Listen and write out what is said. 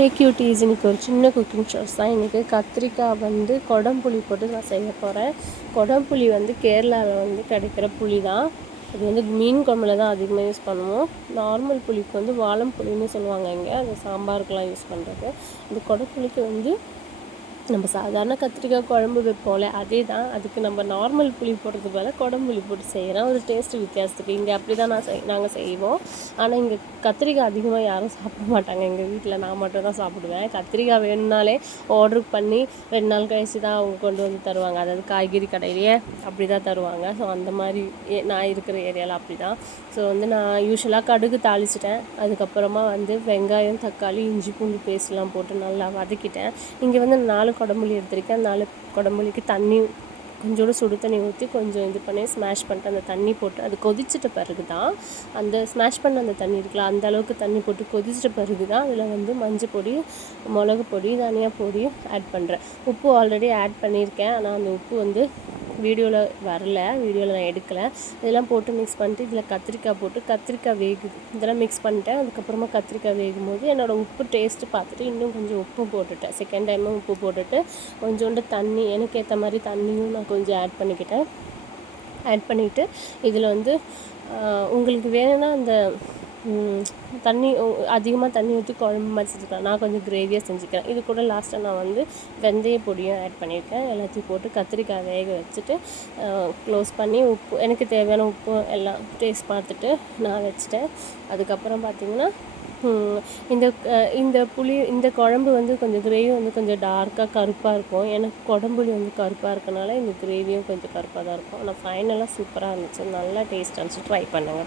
கேக்யூட்டீஸ் இன்றைக்கி ஒரு சின்ன குக்கிங் ஷோஸ் தான். இன்றைக்கி கத்திரிக்காய் வந்து குடம்புளி போட்டு நான் செய்ய போகிறேன். குடம்புளி வந்து கேரளாவில் வந்து கிடைக்கிற புளி தான். அது வந்து மீன் குழம்புல தான் அதிகமாக யூஸ் பண்ணுவோம். நார்மல் புளிக்கு வந்து வாழம்புளின்னு சொல்லுவாங்க இங்கே, அது சாம்பாருக்கெலாம் யூஸ் பண்ணுறது. இந்த குடப்புளிக்கு வந்து நம்ம சாதாரண கத்திரிக்காய் குழம்பு வைப்போம்ல, அதே தான். அதுக்கு நம்ம நார்மல் புளி போடுறது போல் குடம்புளி போட்டு செய்கிறேன். ஒரு டேஸ்ட்டு வித்தியாசத்துக்கு இங்கே அப்படி தான் நாங்கள் செய்வோம். ஆனால் இங்கே கத்திரிக்காய் அதிகமாக யாரும் சாப்பிட மாட்டாங்க எங்கள் வீட்டில். நான் மட்டும் தான் சாப்பிடுவேன். கத்திரிக்காய் வேணும்னாலே ஆர்டர் பண்ணி 2 நாள் கழிச்சு தான் அவங்க கொண்டு வந்து தருவாங்க. அதாவது காய்கறி கடையிலேயே அப்படி தான் தருவாங்க. ஸோ அந்த மாதிரி நான் இருக்கிற ஏரியாவில் அப்படி தான். ஸோ வந்து நான் யூஸ்வலாக கடுகு தாளிச்சிட்டேன். அதுக்கப்புறமா வந்து வெங்காயம், தக்காளி, இஞ்சி பூண்டு பேஸ்ட்லாம் போட்டு நல்லா வதக்கிட்டேன். இங்கே வந்து 4 குடம்புளி எடுத்திருக்கேன். 4 குடம்புளிக்கு தண்ணி கொஞ்சோண்டு சுடு தண்ணி ஊற்றி கொஞ்சம் இது பண்ணி ஸ்மாஷ் பண்ணிட்டு அந்த தண்ணி போட்டு அது கொதிச்சிட்ட பிறகு தான் அந்த ஸ்மாஷ் பண்ண அந்த தண்ணி இருக்குல்ல, அந்த அளவுக்கு தண்ணி போட்டு கொதிச்சிட்ட பிறகு தான் அதில் வந்து மஞ்சள் பொடி, மிளகு பொடி, தனியா பொடி ஆட் பண்ணுறேன். உப்பு ஆல்ரெடி ஆட் பண்ணியிருக்கேன். ஆனால் அந்த உப்பு வந்து வீடியோவில் வரல, வீடியோவில் நான் எடுக்கலை. இதெல்லாம் போட்டு மிக்ஸ் பண்ணிட்டு இதில் கத்திரிக்காய் போட்டு கத்திரிக்காய் வேகுது இதெல்லாம் மிக்ஸ் பண்ணிட்டேன். அதுக்கப்புறமா கத்திரிக்காய் வேகும் போது என்னோடய உப்பு டேஸ்ட்டு பார்த்துட்டு இன்னும் கொஞ்சம் உப்பு போட்டுட்டேன். செகண்ட் டைமும் உப்பு போட்டுட்டு கொஞ்சோண்டு தண்ணி, எனக்கு ஏற்ற மாதிரி தண்ணியும் நான் கொஞ்சம் ஆட் பண்ணிக்கிட்டேன். ஆட் பண்ணிவிட்டு இதில் வந்து உங்களுக்கு வேணும்னா அந்த தண்ணி அதிகமாக தண்ணி ஊற்றி குழம்பு மாதிரி செஞ்சுக்கலாம். நான் கொஞ்சம் கிரேவியாக செஞ்சுக்கிறேன். இது கூட லாஸ்ட்டாக நான் வந்து வெந்தய பொடியும் ஆட் பண்ணியிருக்கேன். எல்லாத்தையும் போட்டு கத்திரிக்காய் வேக வச்சுட்டு க்ளோஸ் பண்ணி உப்பு, எனக்கு தேவையான உப்பு எல்லாம் டேஸ்ட் பார்த்துட்டு நான் வச்சுட்டேன். அதுக்கப்புறம் பார்த்திங்கன்னா இந்த குழம்பு வந்து கொஞ்சம் கிரேவி வந்து கொஞ்சம் டார்க்காக கருப்பாக இருக்கும். எனக்கு குடம்புளி வந்து கருப்பாக இருக்கனால இந்த கிரேவியும் கொஞ்சம் கருப்பாக தான் இருக்கும். ஆனால் ஃபைனலாக சூப்பராக இருந்துச்சு, நல்லா டேஸ்ட்டாக இருந்துச்சு. ட்ரை பண்ணுங்கள்.